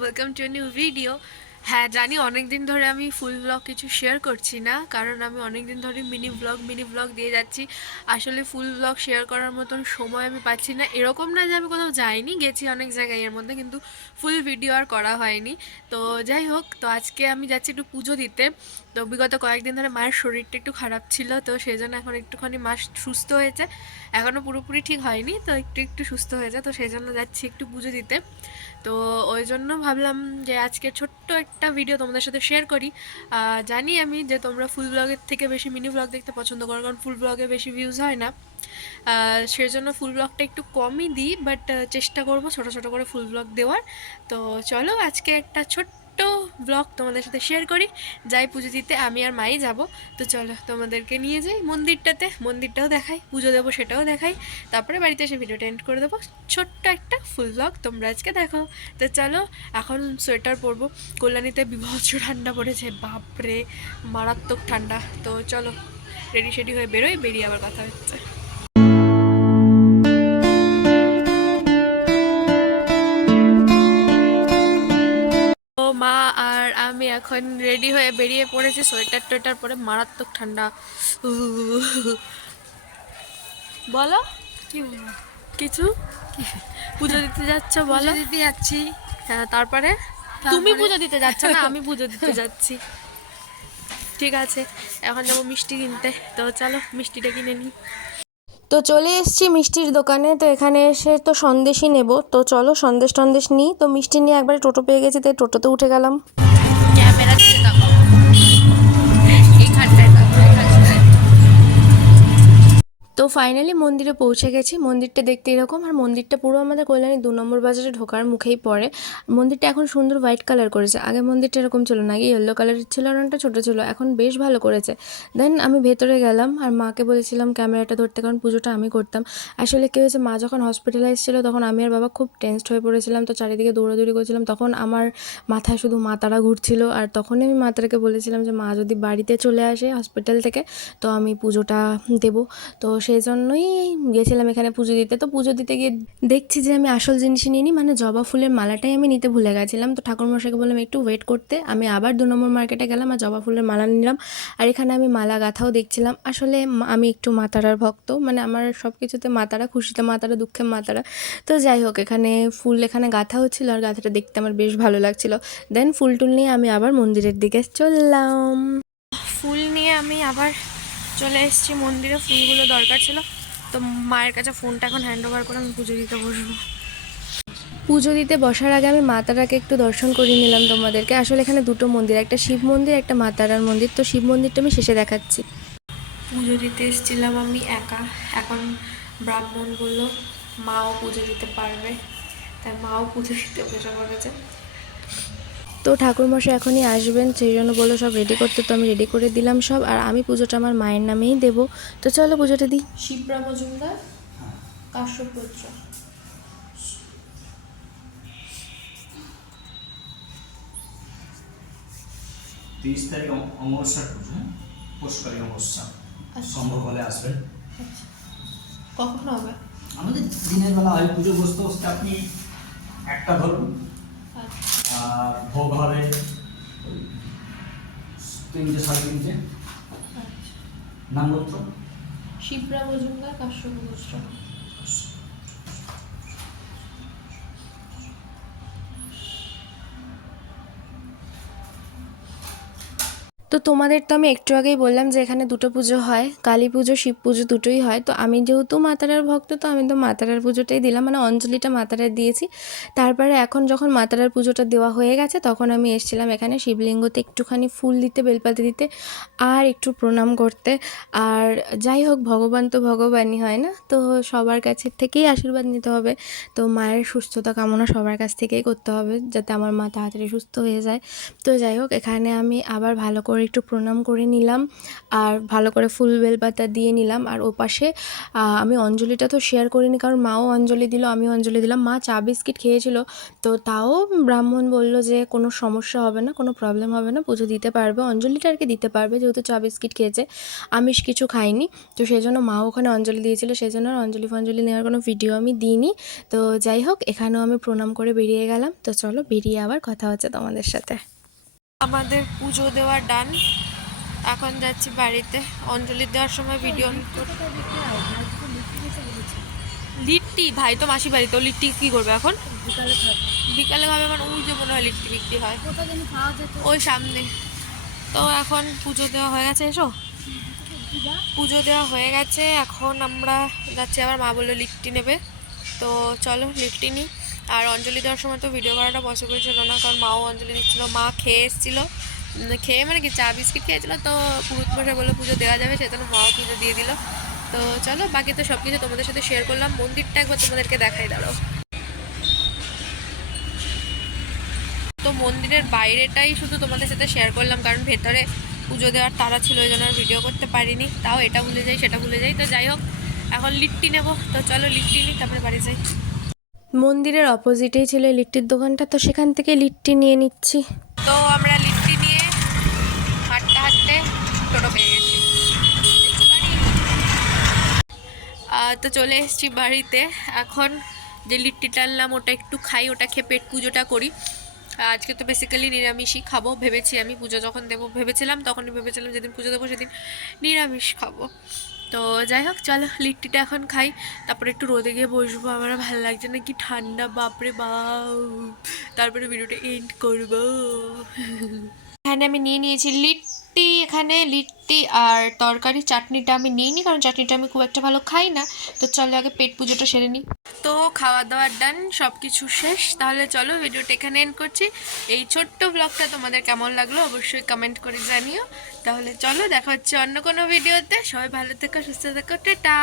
Welcome to new video হ্যাঁ জানি অনেক দিন ধরে আমি ফুল ব্লগ কিছু শেয়ার করছি না, কারণ আমি অনেক দিন ধরে মিনি ব্লগ মিনি ব্লগ দিয়ে যাচ্ছি। আসলে ফুল ব্লগ শেয়ার করার মতন সময় আমি পাচ্ছি না। এরকম না যে আমি কোথাও যাইনি, গেছি অনেক জায়গায় এর মধ্যে, কিন্তু ফুল ভিডিও আর করা হয়নি। তো যাই হোক, তো আজকে আমি যাচ্ছি একটু পুজো দিতে। তো বিগত কয়েকদিন ধরে মায়ের শরীরটা একটু খারাপ ছিল, তো সেই জন্য এখন একটুখানি মা সুস্থ হয়েছে। এখনও পুরোপুরি ঠিক হয়নি, তো একটু একটু সুস্থ হয়েছে, তো সেই জন্য যাচ্ছি একটু পুজো দিতে। তো ওই জন্য ভাবলাম যে আজকে ছোট্ট একটা ভিডিও তোমাদের সাথে শেয়ার করি। জানি আমি যে তোমরা ফুল ব্লগের থেকে বেশি মিনি ব্লগ দেখতে পছন্দ করো, কারণ ফুল ব্লগে বেশি ভিউজ হয় না। সেই জন্য ফুল ব্লগটা একটু কমই দিই বাট চেষ্টা করব ছোট ছোট করে ফুল ব্লগ দেওয়ার। তো চলো আজকে একটা ছোট্ট ব্লগ তোমাদের সাথে শেয়ার করি। যাই পুজো দিতে আমি আর মাই যাব। তো চলো তোমাদেরকে নিয়ে যাই মন্দিরটাতে। মন্দিরটাও দেখাই, পুজো দেবো সেটাও দেখাই। তারপরে বাড়িতে এসে ভিডিওটা এন্ড করে দেবো। ছোট্ট একটা ফুল ব্লগ তোমরা আজকে দেখো। তো চলো, এখন সোয়েটার পরবো। কল্যাণীতে বিভৎস ঠান্ডা পড়েছে, বাপরে, মারাত্মক ঠান্ডা। তো চলো রেডি শেডি হয়ে বেরোই, বেরিয়ে আবার কথা হচ্ছে। এখন রেডি হয়ে বেরিয়ে পড়েছি। সোয়েটার টোয়েটার পরে মারাত্মক ঠান্ডা। বলো। কি কিছু? পুজো দিতে যাচ্ছ বলো। দিতে যাচ্ছি। হ্যাঁ তারপরে? তুমি পুজো দিতে যাচ্ছ না আমি পুজো দিতে যাচ্ছি। ঠিক আছে এখন যাব মিষ্টি কিনতে। তো চলো মিষ্টিটা কিনে নিই। তো চলে এসেছি মিষ্টির দোকানে তো এখানে এসে তো সন্দেশই নেব। তো চলো সন্দেশ টন্দেশ নিই। তো মিষ্টি নিয়ে একবারে টোটো পেয়ে গেছি তাই টোটোতে উঠে গেলাম। তো ফাইনালি মন্দিরে পৌঁছে গেছি। মন্দিরটা দেখতে এরকম, আর মন্দিরটা পুরো আমাদের কল্যাণী দু নম্বর বাজারে ঢোকার মুখেই পড়ে। মন্দিরটা এখন সুন্দর হোয়াইট কালার করেছে। আগে মন্দিরটা এরকম ছিল না ইয়েলো কালারের ছিল অনেকটা ছোটো ছিল, এখন বেশ ভালো করেছে। দেন আমি ভেতরে গেলাম, আর মাকে বলেছিলাম ক্যামেরাটা ধরতে, কারণ পুজোটা আমি করতাম। আসলে কী হয়েছে, মা যখন হসপিটালাইজ ছিল, তখন আমি আর বাবা খুব টেন্সড হয়ে পড়েছিলাম। তো চারিদিকে দৌড়াদৌড়ি করছিলাম। তখন আমার মাথায় শুধু মাতারা ঘুরছিল, আর তখনই আমি মাতারাকে বলেছিলাম যে, মা যদি বাড়িতে চলে আসে হসপিটাল থেকে, তো আমি পুজোটা দেবো। তো সেই জন্যই গেছিলাম এখানে পুজো দিতে। তো পুজো দিতে গিয়ে দেখছি যে আমি আসল জিনিসই নিইনি মানে জবা ফুলের মালাটাই আমি নিতে ভুলে গেছিলাম। তো ঠাকুরমশাইকে বললাম, একটু ওয়েট করতে। আমি আবার দু নম্বর মার্কেটে গেলাম আর জবা ফুলের মালা নিলাম। আর এখানে আমি মালা গাঁথাও দেখছিলাম। আসলে আমি একটু মাতারার ভক্ত মানে আমার সব কিছুতে মাতারা, খুশিতে মাতারা, দুঃখে মাতারা। তো যাই হোক, এখানে ফুল এখানে গাঁথা হচ্ছিল আর গাঁথাটা দেখতে আমার বেশ ভালো লাগছিল। দেন ফুল টুল নিয়ে আমি আবার মন্দিরের দিকে চললাম। ফুল নিয়ে আমি আবার চলে এসেছি মন্দিরে ফুলগুলো দরকার ছিল। তো মায়ের কাছে ফোনটা এখন হ্যান্ড ওভার করে আমি পুজো দিতে বসবো। পুজো দিতে বসার আগে আমি মাতারাকে একটু দর্শন করিয়ে নিলাম তোমাদেরকে। আসলে এখানে দুটো মন্দির একটা শিব মন্দির একটা মাতারার মন্দির। তো শিব মন্দিরটা আমি শেষে দেখাচ্ছি। পুজো দিতে এসেছিলাম আমি একা। এখন ব্রাহ্মণ বলল মাও পুজো দিতে পারবে। তাই মাও পুজো দিতে বসে পড়েছে। তো ঠাকুরমশাই এখনই আসবেন সেই জন্য বলল সব রেডি করতে তো আমি রেডি করে দিলাম সব আর আমি পুজোটা আমার মায়ের নামেই দেবো। তো চলো পুজোটা দিই। শিবরা মজুমদার কাশ্যপ পুত্র। তিরিশ তারিখ অমাবস্যার পুজো হ্যাঁ পুষ্করী অমাবস্যা। সম্ভব হলে আসবেন। কখন হবে? আমাদের দিনের বেলা হয় পুজো বসতে বসতে আপনি একটা ধরুন। আর ভোগ হবে তিনটে সাড়ে তিনটে। নামপত্র শিবরা মজুমদার কাশ্যপ পুত্র তো তোমাদের তো আমি একটু আগেই বললাম যে এখানে দুটো পুজো হয়, কালী পুজো, শিব পুজো দুটোই হয়। তো আমি যেহেতু মাতারার ভক্ত, তো আমি তো মাতারার পুজোটাই দিলাম। মানে অঞ্জলিটা মাতারার দিয়েছি। তারপরে এখন যখন মাতারার পুজোটা দেওয়া হয়ে গেছে, তখন আমি এসেছিলাম এখানে শিবলিঙ্গতে একটুখানি ফুল দিতে, বেলপাতি দিতে আর একটু প্রণাম করতে। আর যাই হোক, ভগবান তো ভগবানই, হয় না? তো সবার কাছে থেকেই আশীর্বাদ নিতে হবে। তো মায়ের সুস্থতা কামনা সবার কাছ থেকেই করতে হবে, যাতে আমার মা তাড়াতাড়ি সুস্থ হয়ে যায়। তো যাই হোক, এখানে আমি আবার ভালো করে করে একটু প্রণাম করে নিলাম আর ভালো করে ফুল বেলপাতা দিয়ে নিলাম। আর ও পাশে আমি অঞ্জলিটা তো শেয়ার করিনি কারণ মাও অঞ্জলি দিল, আমিও অঞ্জলি দিলাম। মা চা বিস্কিট খেয়েছিল, তো তাও ব্রাহ্মণ বলল যে কোনো সমস্যা হবে না, কোনো প্রবলেম হবে না, পুজো দিতে পারবে। অঞ্জলিটা আর কি দিতে পারবে, যেহেতু চা বিস্কিট খেয়েছে, আমিষ কিছু খাইনি। তো সেই জন্য মাও ওখানে অঞ্জলি দিয়েছিল সেই জন্য অঞ্জলি ফঞ্জলি নেওয়ার কোনো ভিডিও আমি দিইনি। তো যাই হোক, এখানেও আমি প্রণাম করে বেরিয়ে গেলাম। তো চলো বেরিয়ে আবার কথা হচ্ছে তোমাদের সাথে। আমাদের পুজো দেওয়া ডান। এখন যাচ্ছি বাড়িতে। অঞ্জলি দেওয়ার সময় ভিডিও লিট্টি, ভাই তো মাসি বাড়িতে, ও লিট্টি কি করবে এখন? বিকালে ভাবে মানে ওই যে মনে হয় লিট্টি বিক্রি হয়। ওই সামনে। তো এখন পুজো দেওয়া হয়ে গেছে, এসো। পুজো দেওয়া হয়ে গেছে, এখন আমরা যাচ্ছি। আবার মা বলল লিট্টি নেবে। তো চলো লিট্টি নিই। আর অঞ্জলি দেওয়ার সময় তো ভিডিও করাটা পসিবল ছিল না, কারণ মাও অঞ্জলি দিচ্ছিল, মা খেয়ে এসেছিল। খেয়ে মানে কি, চা, বিস্কিট খেয়েছিলো, তো পুরুত মশাই বলল পুজো দেওয়া যাবে সেজন্য মাও পুজো দিয়ে দিল। তো চলো, বাকি তো সব কিছু তোমাদের সাথে শেয়ার করলাম। মন্দিরটা একবার তোমাদেরকে দেখাই, দাঁড়াও। তো মন্দিরের বাইরেটাই শুধু তোমাদের সাথে শেয়ার করলাম, কারণ ভেতরে পুজো দেওয়ার তারা ছিল ওই জন্য ভিডিও করতে পারিনি। তাও এটা ভুলে যাই, সেটা ভুলে যাই। তো যাই হোক, এখন লিট্টি নেব। তো চলো লিট্টি নিই, তারপরে বাড়ি যাই। মন্দিরের অপোজিটেই ছিল লিট্টির দোকানটা, তো সেখান থেকে লিট্টি নিয়ে নিচ্ছি। তো আমরা লিট্টি নিয়ে হাঁটতে হাঁটতে টোটো পেয়ে গেছি। তো চলে এসেছি বাড়িতে। এখন যে লিট্টিটা আনলাম ওটা একটু খাই, ওটা খেয়ে পেট পুজোটা করি। আজকে তো বেসিক্যালি নিরামিষই খাব, ভেবেছি আমি পুজো যখন দেবো, ভেবেছিলাম, তখনই ভেবেছিলাম যেদিন পুজো দেবো সেদিন নিরামিষ খাব। তো যাই হোক, চলো, লিট্টিটা এখন খাই। তারপরে একটু রোদে গিয়ে বসবো। আমার ভালো লাগছে না কি ঠান্ডা, বাপরে বাউ তারপরে ভিডিওটা এন্ড করব। এখানে আমি নিয়ে নিয়েছি লিট্টি, এখানে লিট্টি আর তরকারি, চাটনিটা আমি নিই নিই কারণ চাটনিটা আমি খুব একটা ভালো খাই না। তো চলো, আগে পেট পুজোটা সেরে নিই। তো খাওয়া দাওয়া ডান সব কিছু শেষ। তাহলে চলো ভিডিওটা এখানে এন্ড করছি। এই ছোট্ট ব্লগটা তোমাদের কেমন লাগল অবশ্যই কমেন্ট করে জানিও। তাহলে চলো, দেখা হচ্ছে অন্য কোনো ভিডিওতে সবাই ভালো থেকো, সুস্থ থেকো, টাটা।